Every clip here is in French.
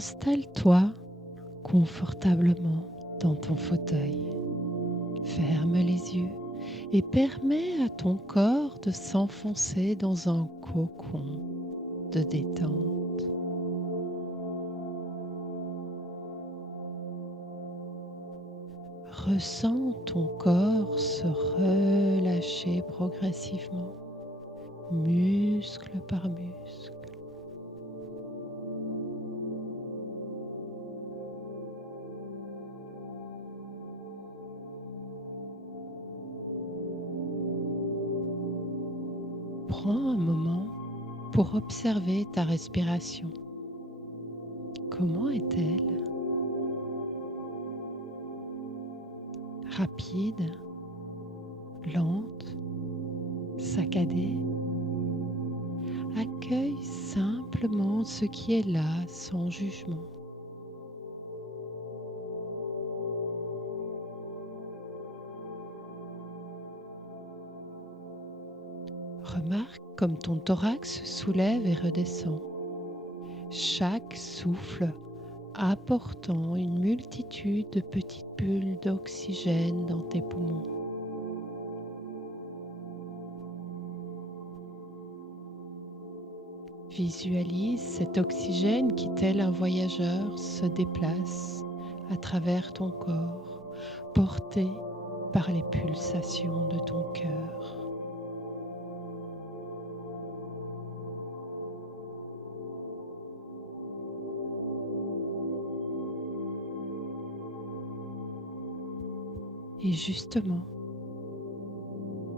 Installe-toi confortablement dans ton fauteuil. Ferme les yeux et permets à ton corps de s'enfoncer dans un cocon de détente. Ressens ton corps se relâcher progressivement, muscle par muscle. Prends un moment pour observer ta respiration. Comment est-elle? Rapide, lente, saccadée? Accueille simplement ce qui est là sans jugement. Remarque comme ton thorax se soulève et redescend, chaque souffle apportant une multitude de petites bulles d'oxygène dans tes poumons. Visualise cet oxygène qui, tel un voyageur, se déplace à travers ton corps, porté par les pulsations de ton cœur. Et justement,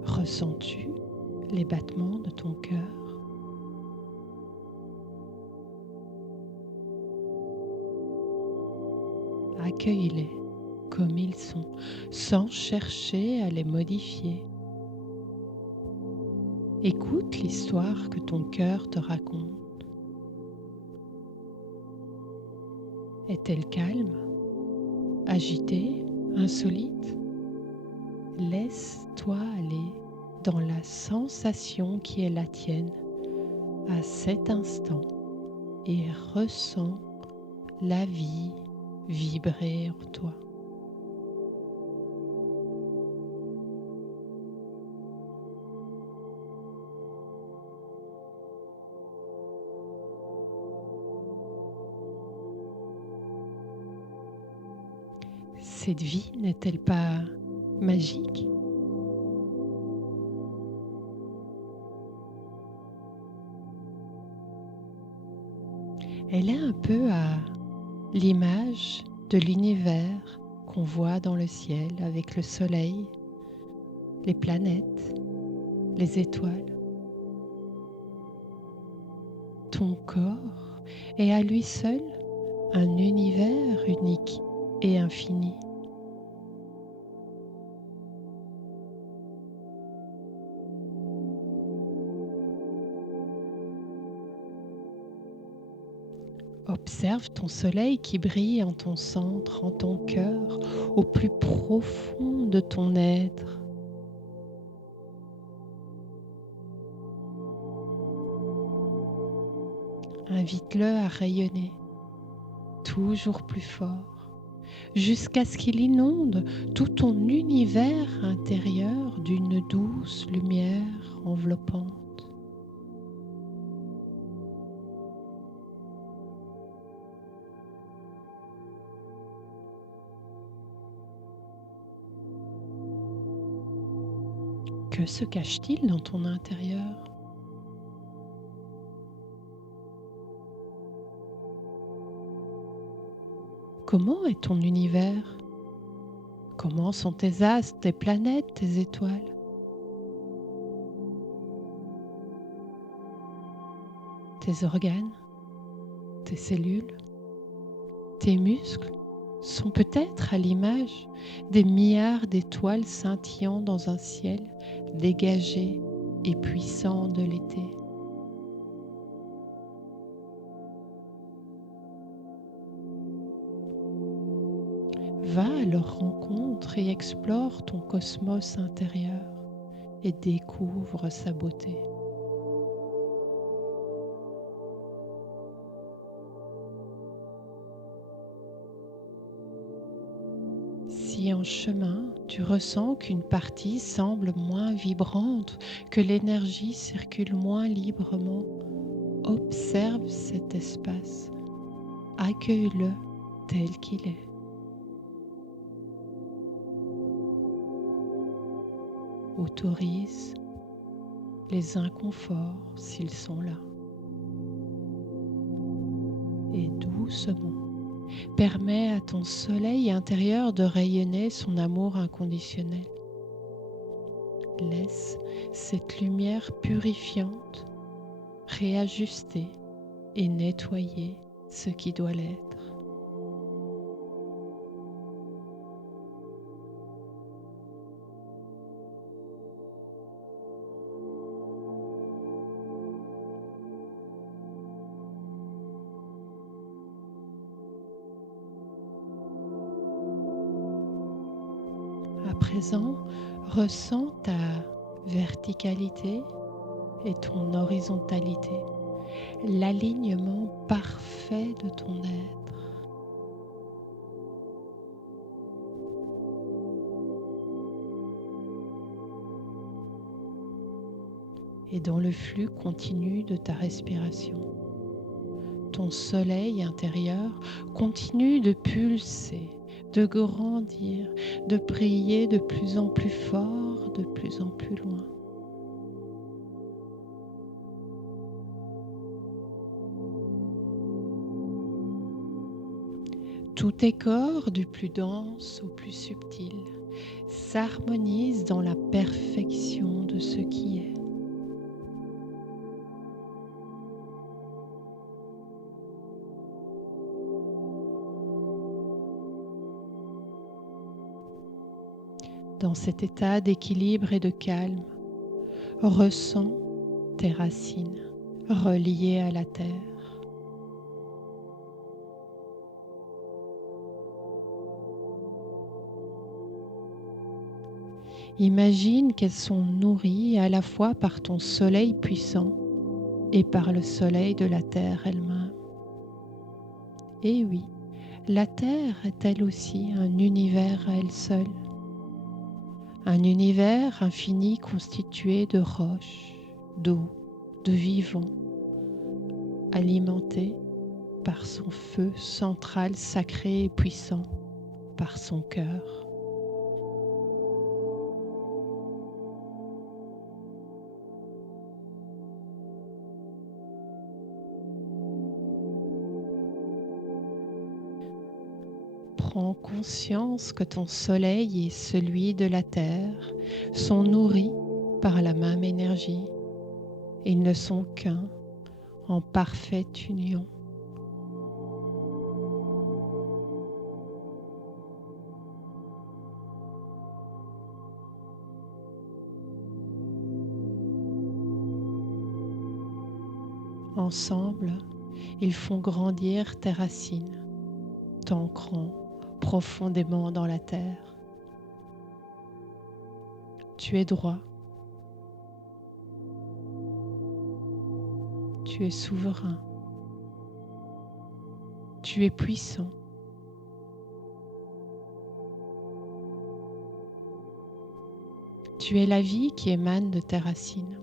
ressens-tu les battements de ton cœur? Accueille-les comme ils sont, sans chercher à les modifier. Écoute l'histoire que ton cœur te raconte. Est-elle calme, agitée, insolite? Laisse-toi aller dans la sensation qui est la tienne à cet instant et ressens la vie vibrer en toi. Cette vie n'est-elle pas magique? Elle est un peu à l'image de l'univers qu'on voit dans le ciel avec le soleil, les planètes, les étoiles. Ton corps est à lui seul un univers unique et infini. Observe ton soleil qui brille en ton centre, en ton cœur, au plus profond de ton être. Invite-le à rayonner toujours plus fort, jusqu'à ce qu'il inonde tout ton univers intérieur d'une douce lumière enveloppante. Que se cache-t-il dans ton intérieur? Comment est ton univers? Comment sont tes astres, tes planètes, tes étoiles? Tes organes, tes cellules, tes muscles sont peut-être à l'image des milliards d'étoiles scintillant dans un ciel dégagé et puissant de l'été. Va à leur rencontre et explore ton cosmos intérieur et découvre sa beauté. tandis en chemin, tu ressens qu'une partie semble moins vibrante, que l'énergie circule moins librement. Observe cet espace, accueille-le tel qu'il est. Autorise les inconforts s'ils sont là. Et doucement, permets à ton soleil intérieur de rayonner son amour inconditionnel. Laisse cette lumière purifiante réajuster et nettoyer ce qui doit l'être. À présent, ressens ta verticalité et ton horizontalité, l'alignement parfait de ton être. Et dans le flux continu de ta respiration, ton soleil intérieur continue de pulser, de grandir, de briller de plus en plus fort, de plus en plus loin. Tous tes corps, du plus dense au plus subtil, s'harmonisent dans la perfection de ce qui est. Dans cet état d'équilibre et de calme, ressens tes racines reliées à la terre. Imagine qu'elles sont nourries à la fois par ton soleil puissant et par le soleil de la terre elle-même. Et oui, la terre est elle aussi un univers à elle seule. Un univers infini constitué de roches, d'eau, de vivants, alimenté par son feu central sacré et puissant, par son cœur. Prends conscience que ton soleil et celui de la terre sont nourris par la même énergie. Ils ne sont qu'un en parfaite union. Ensemble, ils font grandir tes racines, t'ancrant profondément dans la terre. Tu es droit. Tu es souverain. Tu es puissant. Tu es la vie qui émane de tes racines.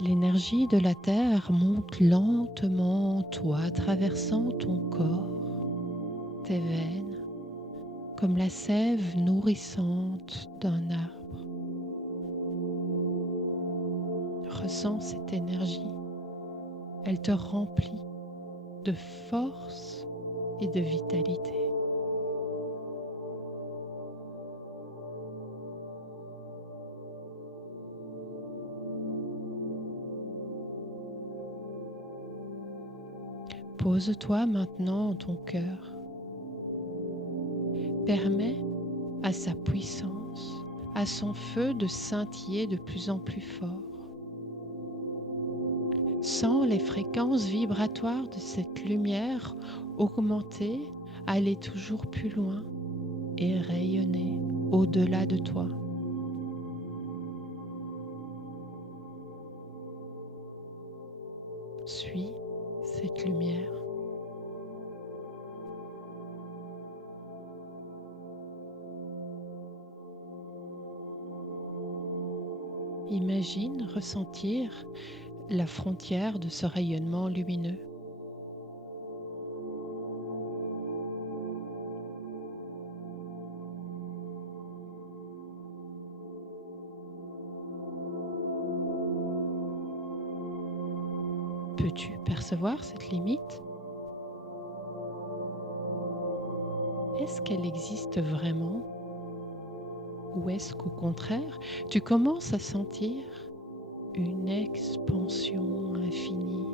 L'énergie de la terre monte lentement en toi, traversant ton corps, tes veines, comme la sève nourrissante d'un arbre. Ressens cette énergie. Elle te remplit de force et de vitalité. Pose-toi maintenant en ton cœur. Permets à sa puissance, à son feu de scintiller de plus en plus fort. Sens les fréquences vibratoires de cette lumière augmenter, aller toujours plus loin et rayonner au-delà de toi. Suis cette lumière. Imagine ressentir la frontière de ce rayonnement lumineux. Peux-tu percevoir cette limite? Est-ce qu'elle existe vraiment? Ou est-ce qu'au contraire, tu commences à sentir une expansion infinie?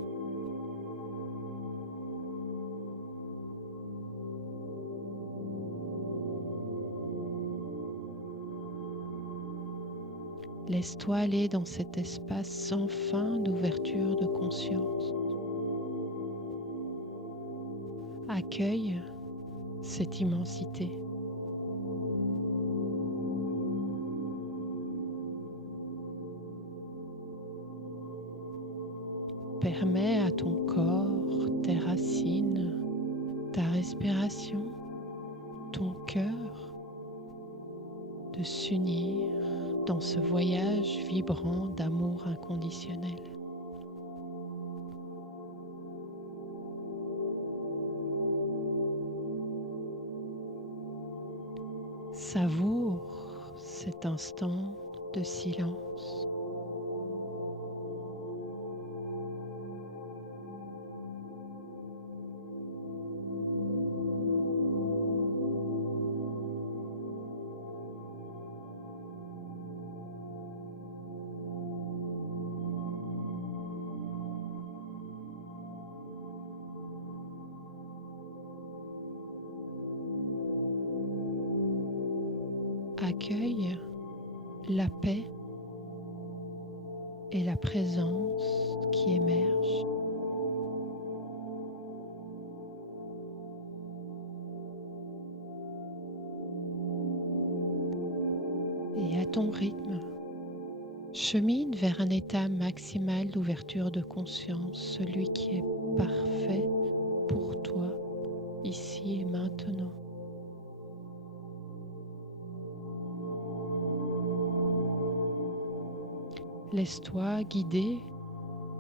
Laisse-toi aller dans cet espace sans fin d'ouverture de conscience. Accueille cette immensité. Permets à ton corps, tes racines, ta respiration, ton cœur de s'unir dans ce voyage vibrant d'amour inconditionnel. Savoure cet instant de silence. Accueille la paix et la présence qui émergent. Et à ton rythme, chemine vers un état maximal d'ouverture de conscience, celui qui est parfait pour toi, ici et maintenant. Laisse-toi guider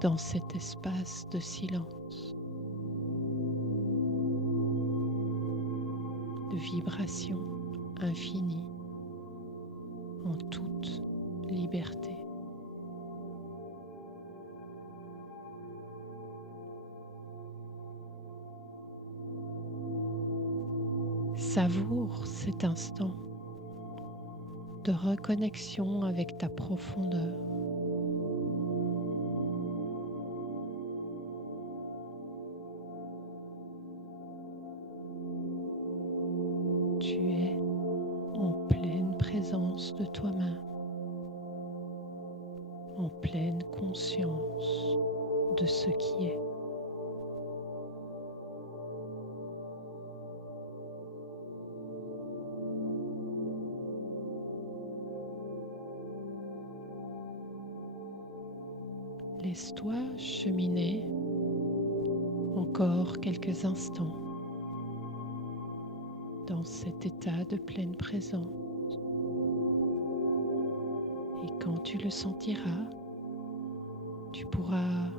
dans cet espace de silence, de vibration infinie, en toute liberté. Savoure cet instant de reconnexion avec ta profondeur. Tu es en pleine présence de toi-même, en pleine conscience de ce qui est. Laisse-toi cheminer encore quelques instants dans cet état de pleine présence. Et quand tu le sentiras, tu pourras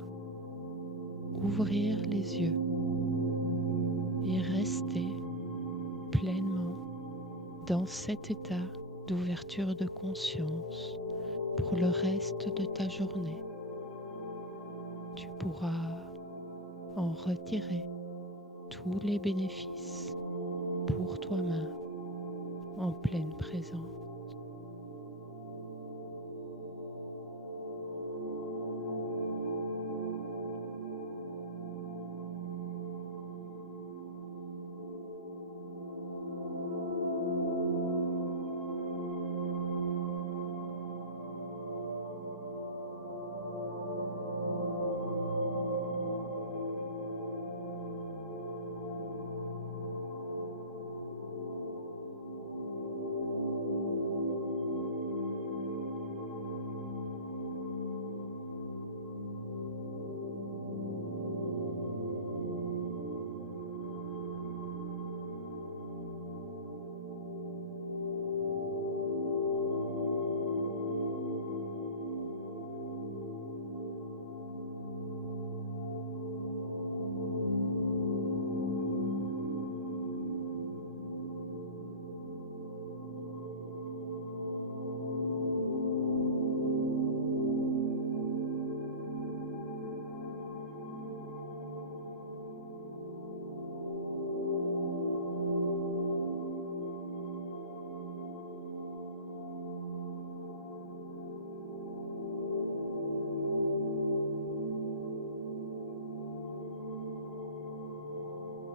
ouvrir les yeux et rester pleinement dans cet état d'ouverture de conscience pour le reste de ta journée. Tu pourras en retirer tous les bénéfices pour toi-même en pleine présence.